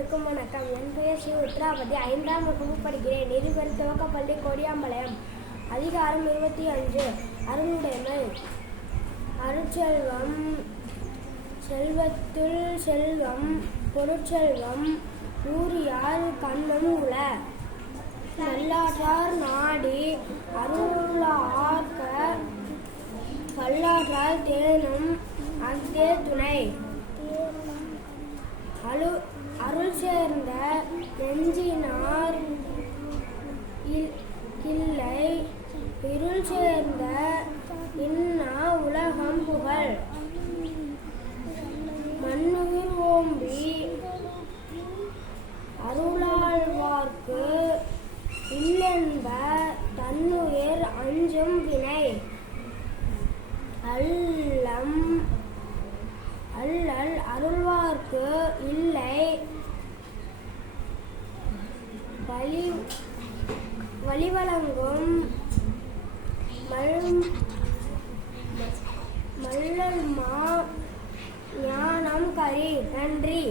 அனைவருக்கும் வணக்கம். என் பெயர் ஸ்ரீ உத்ராபதி. 5ஆம் வகுப்பு படிக்கிறேன். இருவர் துவக்கப்பள்ளி கோடியாம்பாளையம். அதிகாரம் 25. அருளுடைமை. அருட்செல்வம், செல்வத்துள் செல்வம், பொருட்செல்வம், ஊரியார் கண்ணும் உள. நல்லாற்றார் நாடி அருளார்க்க, கல்லாற்றார் தேனும் அஃதே துணை. அருள் சேர்ந்த நெஞ்சினார் இல்லை, இருள் சேர்ந்த இன்னா உலகம் புகழ். மண்ணுயிர் ஓம்பி அருளாழ்வார்க்கு இல்லென்ப தன்னுயிர் அஞ்சும் வினை. அல்லல் அருள்வார்க்கு இல்லை, வழிவழங்கும் மல்லல்மா ஞானம் கரி. நன்றி.